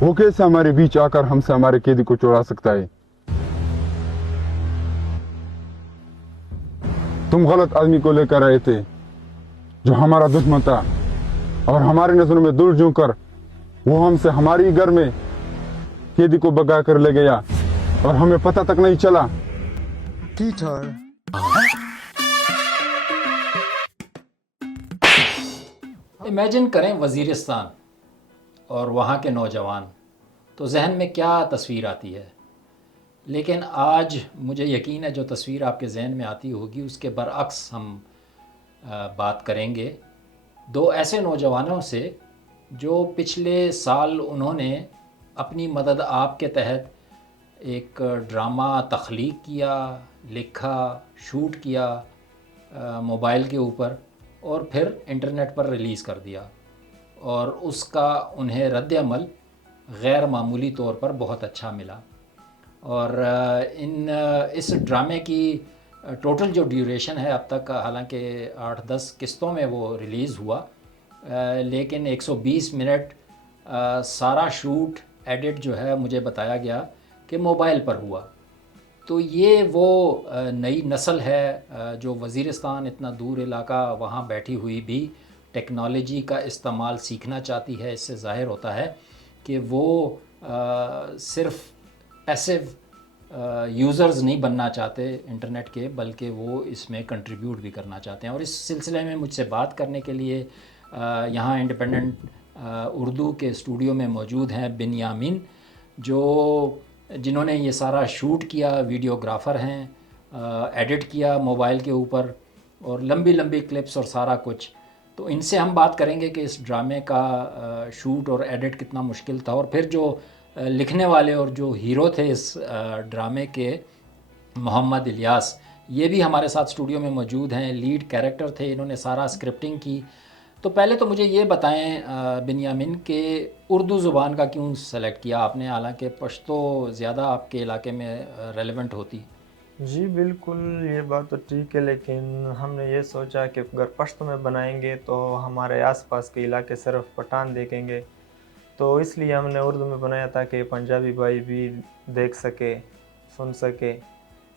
وہ کیسے ہمارے بیچ آ کر ہم سے ہمارے قیدی کو چڑا سکتا ہے؟ تم غلط آدمی کو لے کر آئے تھے جو ہمارا دشمن تھا، اور ہماری نظروں میں دور جو کر وہ ہم سے ہماری گھر میں قیدی کو بگا کر لے گیا اور ہمیں پتہ تک نہیں چلا۔ ٹیٹر امیجن کریں وزیرستان اور وہاں کے نوجوان، تو ذہن میں کیا تصویر آتی ہے؟ لیکن آج مجھے یقین ہے جو تصویر آپ کے ذہن میں آتی ہوگی اس کے برعکس ہم بات کریں گے دو ایسے نوجوانوں سے جو پچھلے سال انہوں نے اپنی مدد آپ کے تحت ایک ڈرامہ تخلیق کیا، لکھا، شوٹ کیا موبائل کے اوپر، اور پھر انٹرنیٹ پر ریلیز کر دیا، اور اس کا انہیں رد عمل غیر معمولی طور پر بہت اچھا ملا۔ اور اس ڈرامے کی ٹوٹل جو ڈیوریشن ہے اب تک، حالانکہ 8-10 قسطوں میں وہ ریلیز ہوا، لیکن 120 منٹ سارا شوٹ ایڈٹ جو ہے مجھے بتایا گیا کہ موبائل پر ہوا۔ تو یہ وہ نئی نسل ہے جو وزیرستان اتنا دور علاقہ وہاں بیٹھی ہوئی بھی ٹیکنالوجی کا استعمال سیکھنا چاہتی ہے۔ اس سے ظاہر ہوتا ہے کہ وہ صرف پیسو یوزرز نہیں بننا چاہتے انٹرنیٹ کے، بلکہ وہ اس میں کنٹریبیوٹ بھی کرنا چاہتے ہیں۔ اور اس سلسلے میں مجھ سے بات کرنے کے لیے یہاں انڈیپینڈنٹ اردو کے اسٹوڈیو میں موجود ہیں بنیامین، جنہوں نے یہ سارا شوٹ کیا، ویڈیوگرافر ہیں، ایڈٹ کیا موبائل کے اوپر، اور لمبی لمبی کلپس اور سارا کچھ۔ تو ان سے ہم بات کریں گے کہ اس ڈرامے کا شوٹ اور ایڈٹ کتنا مشکل تھا، اور پھر جو لکھنے والے اور جو ہیرو تھے اس ڈرامے کے، محمد الیاس، یہ بھی ہمارے ساتھ اسٹوڈیو میں موجود ہیں، لیڈ کیریکٹر تھے، انہوں نے سارا اسکرپٹنگ کی۔ تو پہلے تو مجھے یہ بتائیں بنیامین کہ اردو زبان کا کیوں سلیکٹ کیا آپ نے، حالانکہ پشتو زیادہ آپ کے علاقے میں ریلیونٹ ہوتی؟ جی بالکل، یہ بات تو ٹھیک ہے، لیکن ہم نے یہ سوچا کہ اگر پشتو میں بنائیں گے تو ہمارے آس پاس کے علاقے صرف پٹھان دیکھیں گے، تو اس لیے ہم نے اردو میں بنایا تاکہ پنجابی بھائی بھی دیکھ سکے، سن سکے،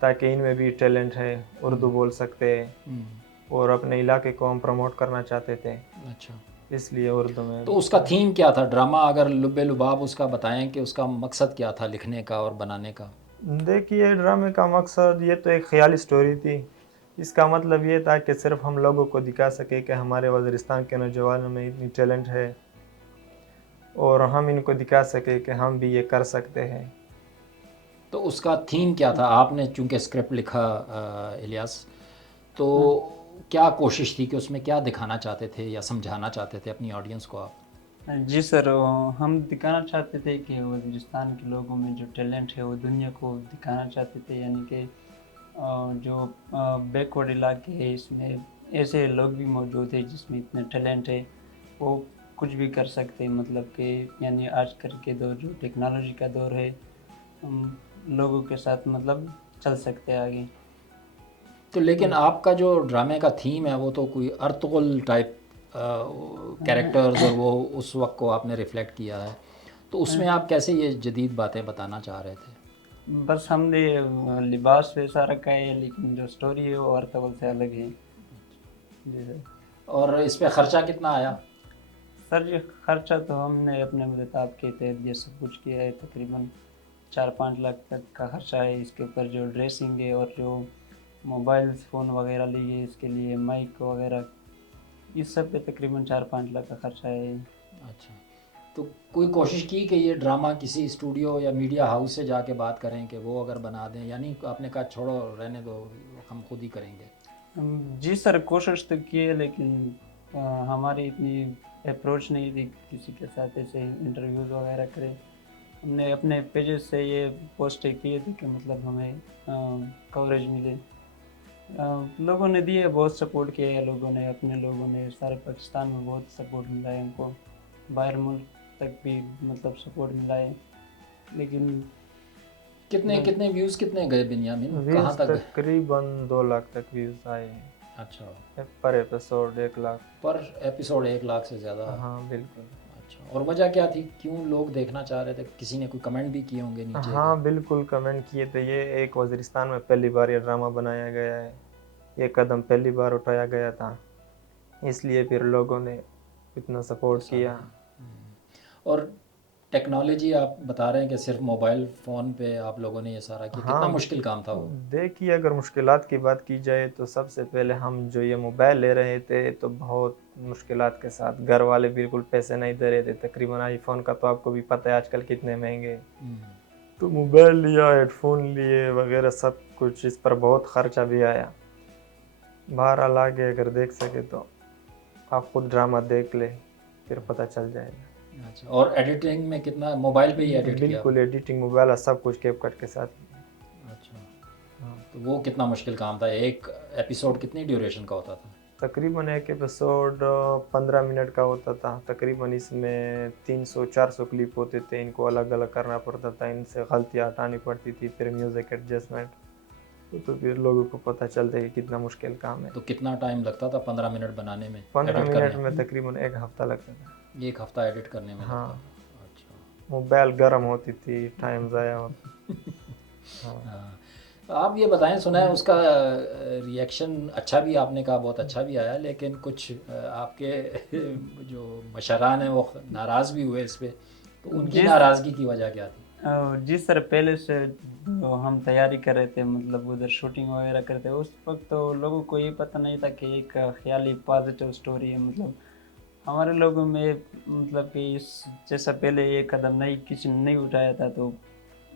تاکہ ان میں بھی ٹیلنٹ ہے، اردو بول سکتے ہیں، اور اپنے علاقے کو ہم پروموٹ کرنا چاہتے تھے، اچھا، اس لیے اردو میں۔ تو اس کا تھیم کیا تھا ڈرامہ؟ اگر لب لباب اس کا بتائیں کہ اس کا مقصد کیا تھا لکھنے کا اور بنانے کا؟ دیکھیے، ڈرامے کا مقصد یہ تو ایک خیالی سٹوری تھی، اس کا مطلب یہ تھا کہ صرف ہم لوگوں کو دکھا سکے کہ ہمارے وزیرستان کے نوجوانوں میں اتنی ٹیلنٹ ہے، اور ہم ان کو دکھا سکے کہ ہم بھی یہ کر سکتے ہیں۔ تو اس کا تھیم کیا تھا؟ آپ نے چونکہ اسکرپٹ لکھا الیاس، تو کیا کوشش تھی کہ اس میں کیا دکھانا چاہتے تھے یا سمجھانا چاہتے تھے اپنی آڈینس کو آپ؟ جی سر، ہم دکھانا چاہتے تھے کہ وزیرستان کے لوگوں میں جو ٹیلنٹ ہے وہ دنیا کو دکھانا چاہتے تھے، یعنی کہ جو بیکورڈ علاقے ہیں اس میں ایسے لوگ بھی موجود ہیں جس میں اتنے ٹیلنٹ ہے، وہ کچھ بھی کر سکتے ہیں، مطلب کہ یعنی آج کل کے دور جو ٹیکنالوجی کا دور ہے، لوگوں کے ساتھ مطلب چل سکتے ہیں آگے۔ تو لیکن آپ کا جو ڈرامے کا تھیم ہے وہ تو کوئی ارطغرل ٹائپ کیریکٹرز اور وہ اس وقت کو آپ نے ریفلیکٹ کیا ہے، تو اس میں آپ کیسے یہ جدید باتیں بتانا چاہ رہے تھے؟ بس ہم نے لباس ویسا رکھا ہے، لیکن جو سٹوری ہے وہ ارطغرل سے الگ ہے۔ جی سر۔ اور اس پہ خرچہ کتنا آیا؟ سر یہ خرچہ تو ہم نے اپنے مدتاب کے تحت یہ سب کچھ کیا ہے، تقریباً 4-5 لاکھ تک کا خرچہ ہے۔ اس کے اوپر جو ڈریسنگ ہے اور جو موبائل فون وغیرہ لیے اس کے لیے مائک وغیرہ، اس سب پہ تقریباً 4-5 لاکھ کا خرچہ ہے۔ اچھا، تو کوئی کوشش کی کہ یہ ڈرامہ کسی اسٹوڈیو یا میڈیا ہاؤس سے جا کے بات کریں کہ وہ اگر بنا دیں، یعنی آپ نے کہا چھوڑو رہنے دو ہم خود ہی کریں گے؟ جی سر، کوشش تو کی ہے، لیکن ہماری اتنی اپروچ نہیں تھی کسی کے ساتھ ایسے انٹرویوز وغیرہ کرے۔ ہم نے اپنے پیجز سے یہ پوسٹیں کیے تھے کہ مطلب ہمیں کوریج ملے۔ لوگوں نے دیے، بہت سپورٹ کیا ہے لوگوں نے، اپنے لوگوں نے سارے پاکستان میں بہت سپورٹ ملا ہے ان کو، باہر ملک تک بھی مطلب سپورٹ ملا ہے، لیکن کتنے ویوز کتنے گئے بنیامین؟ کہاں ویوز تک گئے؟ تقریباً 2 لاکھ تک ویوز آئے ہیں، اچھا، پر ایپیسوڈ 1 لاکھ۔ پر ایپیسوڈ 1 لاکھ سے زیادہ؟ ہاں بالکل۔ اچھا، اور وجہ کیا تھی، کیوں لوگ دیکھنا چاہ رہے تھے؟ کسی نے کوئی کمنٹ بھی کیے ہوں گے نیچے؟ ہاں بالکل کمنٹ کیے تھے، یہ ایک وزیرستان میں پہلی بار یہ ڈرامہ بنایا گیا ہے، یہ قدم پہلی بار اٹھایا گیا تھا، اس لیے پھر لوگوں نے اتنا سپورٹ کیا۔ اور ٹیکنالوجی آپ بتا رہے ہیں کہ صرف موبائل فون پہ آپ لوگوں نے یہ سارا کیا، کتنا مشکل کام تھا وہ؟ دیکھیے اگر مشکلات کی بات کی جائے تو سب سے پہلے ہم جو یہ موبائل لے رہے تھے تو بہت مشکلات کے ساتھ، گھر والے بالکل پیسے نہیں دے رہے تھے، تقریباً آئی فون کا تو آپ کو بھی پتہ ہے آج کل کتنے مہنگے، تو موبائل لیا، ہیڈ فون لیے وغیرہ سب کچھ، اس پر بہت خرچہ بھی آیا۔ بہرحال آگے اگر دیکھ سکے تو آپ خود ڈرامہ دیکھ لیں پھر پتہ چل جائے گا۔ اچھا، اور ایڈیٹنگ میں کتنا موبائل پہ ہی ایڈٹ کیا؟ بالکل ایڈیٹنگ موبائل اور سب کچھ کیپ کٹ کے ساتھ۔ اچھا، تو وہ کتنا مشکل کام تھا؟ ایک ایپیسوڈ کتنی ڈیوریشن کا ہوتا تھا؟ تقریباً ایک ایپیسوڈ 15 منٹ کا ہوتا تھا، تقریباً اس میں 300-400 کلپ ہوتے تھے، ان کو الگ الگ کرنا پڑتا تھا، ان سے غلطیاں ہٹانی پڑتی تھی، پھر میوزک ایڈجسٹمنٹ، تو پھر لوگوں کو پتہ چلتا ہے کہ کتنا مشکل کام ہے۔ تو کتنا ٹائم لگتا تھا 15 منٹ بنانے میں؟ 15 منٹ میں تقریباً 1 ہفتہ لگتا تھا۔ ایک ہفتہ ایڈٹ کرنے میں ہاں، لگتا؟ اچھا، موبائل گرم ہوتی تھی، ٹائم ضائع ہوتا۔ ہاں، آپ یہ بتائیں، سنا ہے اس کا ریئیکشن اچھا بھی، آپ نے کہا بہت اچھا بھی آیا، لیکن کچھ آپ کے جو مشران ہیں وہ ناراض بھی ہوئے اس پہ، تو ان کی ناراضگی کی وجہ کیا تھی؟ جی سر، پہلے سے جو ہم تیاری کر رہے تھے، مطلب ادھر شوٹنگ وغیرہ کرتے، اس وقت تو لوگوں کو یہ پتہ نہیں تھا کہ ایک خیالی پازیٹیو سٹوری ہے، مطلب ہمارے لوگوں میں مطلب کہ اس جیسا پہلے یہ قدم نہیں کسی نے نہیں اٹھایا تھا، تو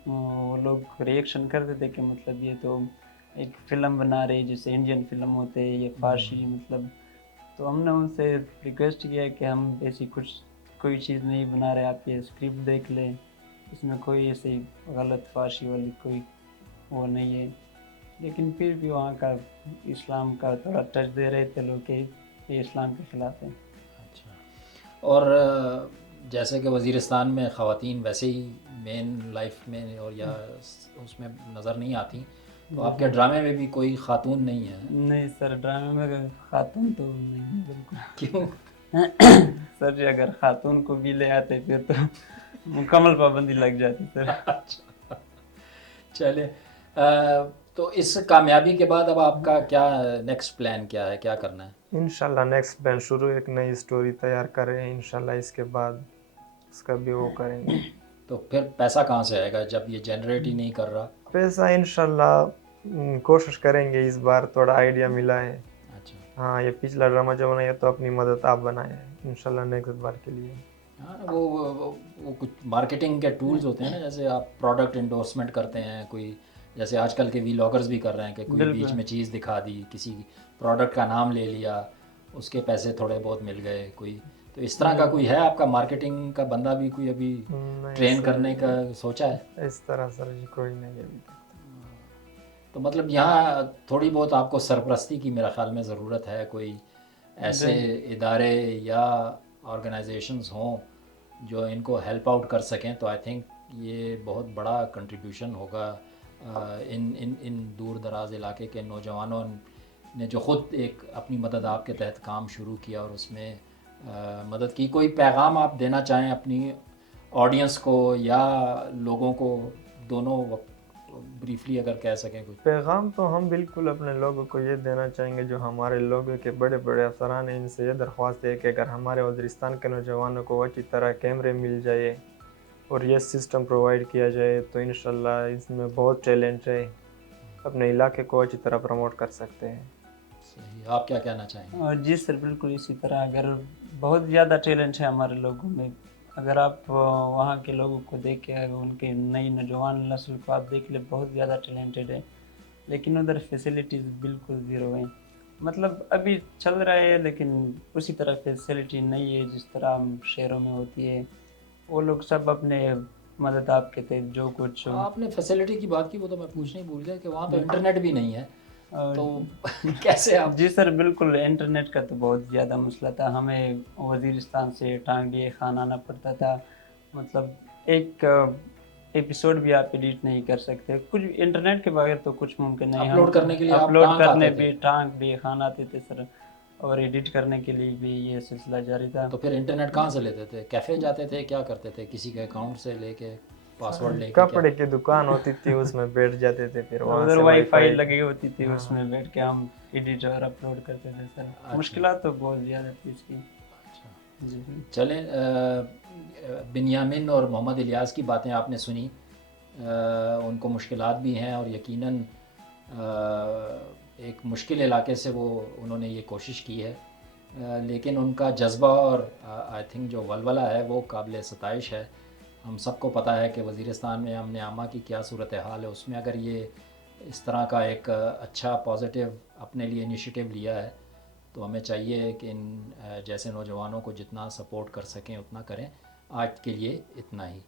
وہ لوگ ریئیکشن کرتے تھے کہ مطلب یہ تو ایک فلم بنا رہے جیسے انڈین فلم ہوتے ہیں، یہ فارسی مطلب، تو ہم نے ان سے ریکویسٹ کیا کہ ہم ایسی کوئی چیز نہیں بنا رہے، آپ یہ اسکرپٹ دیکھ لیں، اس میں کوئی ایسی غلط فحاشی والی کوئی وہ نہیں ہے، لیکن پھر بھی وہاں کا اسلام کا تھوڑا ٹچ دے رہے تھے لوگ کہ یہ اسلام کے خلاف ہے۔ اچھا، اور جیسے کہ وزیرستان میں خواتین ویسے ہی مین لائف میں اور یا اس میں نظر نہیں آتی، تو آپ کے ڈرامے میں بھی کوئی خاتون نہیں ہے؟ نہیں سر، ڈرامے میں خاتون تو نہیں ہے بالکل۔ کیوں؟ سر جی اگر خاتون کو بھی لے آتے پھر تو مکمل پابندی لگ جاتی سر۔ اچھا، چلے، تو اس کامیابی کے بعد اب آپ کا کیا نیکسٹ پلان کیا ہے، کیا کرنا ہے؟ انشاءاللہ نیکسٹ پلان شروع ایک نئی سٹوری تیار کریں، انشاءاللہ اس کے بعد اس کا بھی وہ کریں گے۔ تو پھر پیسہ کہاں سے آئے گا جب یہ جنریٹ ہی نہیں کر رہا؟ پیسہ انشاءاللہ کوشش کریں گے، اس بار تھوڑا آئیڈیا ملا ہے۔ اچھا، ہاں، یہ پچھلا ڈرامہ جو بنایا تو اپنی مدد آپ بنائیں انشاءاللہ نیکسٹ بار کے لیے۔ ہاں، وہ کچھ مارکیٹنگ کے ٹولز ہوتے ہیں نا، جیسے آپ پروڈکٹ انڈورسمنٹ کرتے ہیں، کوئی جیسے آج کل کے وی لاگرز بھی کر رہے ہیں کہ کوئی بیچ میں چیز دکھا دی، کسی پروڈکٹ کا نام لے لیا، اس کے پیسے تھوڑے بہت مل گئے، کوئی تو اس طرح کا کوئی ہے آپ کا مارکیٹنگ کا بندہ بھی کوئی ابھی ٹرین کرنے کا سوچا ہے؟ اس طرح سر جی کوئی نہیں ابھی تک۔ تو مطلب یہاں تھوڑی بہت آپ کو سرپرستی کی میرا خیال میں ضرورت ہے، کوئی ایسے ادارے یا آرگنائزیشنز ہوں جو ان کو ہیلپ آؤٹ کر سکیں، تو آئی تھنک یہ بہت بڑا کنٹریبیوشن ہوگا ان دور دراز علاقے کے نوجوانوں نے جو خود ایک اپنی مدد آپ کے تحت کام شروع کیا اور اس میں مدد کی۔ کوئی پیغام آپ دینا چاہیں اپنی آڈینس کو یا لوگوں کو، دونوں بریفلی اگر کہہ سکیں کچھ؟ پیغام تو ہم بالکل اپنے لوگوں کو یہ دینا چاہیں گے، جو ہمارے لوگوں کے بڑے بڑے افسران ہیں، ان سے یہ درخواست ہے کہ اگر ہمارے وزیرستان کے نوجوانوں کو اچھی طرح کیمرے مل جائے اور یہ سسٹم پرووائڈ کیا جائے تو انشاءاللہ اس میں بہت ٹیلنٹ ہے، اپنے علاقے کو اچھی طرح پروموٹ کر سکتے ہیں۔ صحیح، آپ کیا کہنا چاہیں؟ جی سر بالکل اسی طرح، اگر بہت زیادہ ٹیلنٹ ہے ہمارے لوگوں میں، اگر آپ وہاں کے لوگوں کو دیکھیں، ان کے نئی نوجوان نسل کو آپ دیکھ لیں، بہت زیادہ ٹیلنٹڈ ہے، لیکن ادھر فیسلٹیز بالکل زیرو ہیں، مطلب ابھی چل رہا ہے لیکن اسی طرح فیسلٹی نہیں ہے جس طرح شہروں میں ہوتی ہے۔ وہ لوگ سب اپنے مدد آپ کے تحت جو کچھ آپ نے فیسلٹی کی بات کی، وہ تو میں پوچھنا ہی بھول گیا کہ وہاں تو انٹرنیٹ بھی نہیں ہے، تو کیسے آپ؟ جی سر بالکل، انٹرنیٹ کا تو بہت زیادہ مسئلہ تھا، ہمیں وزیرستان سے ٹانگیے خان آنا پڑتا تھا، مطلب ایک ایپیسوڈ بھی آپ ایڈیٹ نہیں کر سکتے، کچھ انٹرنیٹ کے بغیر تو کچھ ممکن نہیں۔ اپلوڈ کرنے کے لیے اپلوڈ کرنے بھی ٹانگ بھی خان آتے تھے سر، اور ایڈٹ کرنے کے لیے بھی یہ سلسلہ جاری تھا. تو پھر انٹرنیٹ کہاں سے لیتے تھے؟ کیفے جاتے تھے؟ کیا کرتے تھے؟ کسی کے اکاؤنٹ سے لے کے پاسورڈ لے کے کیا؟ کپڑے کی دکان ہوتی تھی اس میں بیٹھ جاتے تھے، پھر وہاں ادھر سے وائی فائی لگی ہوتی تھی، اس میں بیٹھ کے ہم ایڈٹ اور اپلوڈ کرتے تھے سر. مشکلات تو بہت زیادہ تھی اس کی. جی چلیں، بنیامین اور محمد الیاس کی باتیں آپ نے سنی، ان کو مشکلات بھی ہیں اور یقیناً ایک مشکل علاقے سے انہوں نے یہ کوشش کی ہے، لیکن ان کا جذبہ اور آئی تھنک جو ولولہ ہے وہ قابل ستائش ہے. ہم سب کو پتہ ہے کہ وزیرستان میں امن عامہ کی کیا صورتحال ہے، اس میں اگر یہ اس طرح کا ایک اچھا پازیٹیو اپنے لیے انیشیٹو لیا ہے تو ہمیں چاہیے کہ ان جیسے نوجوانوں کو جتنا سپورٹ کر سکیں اتنا کریں. آج کے لیے اتنا ہی.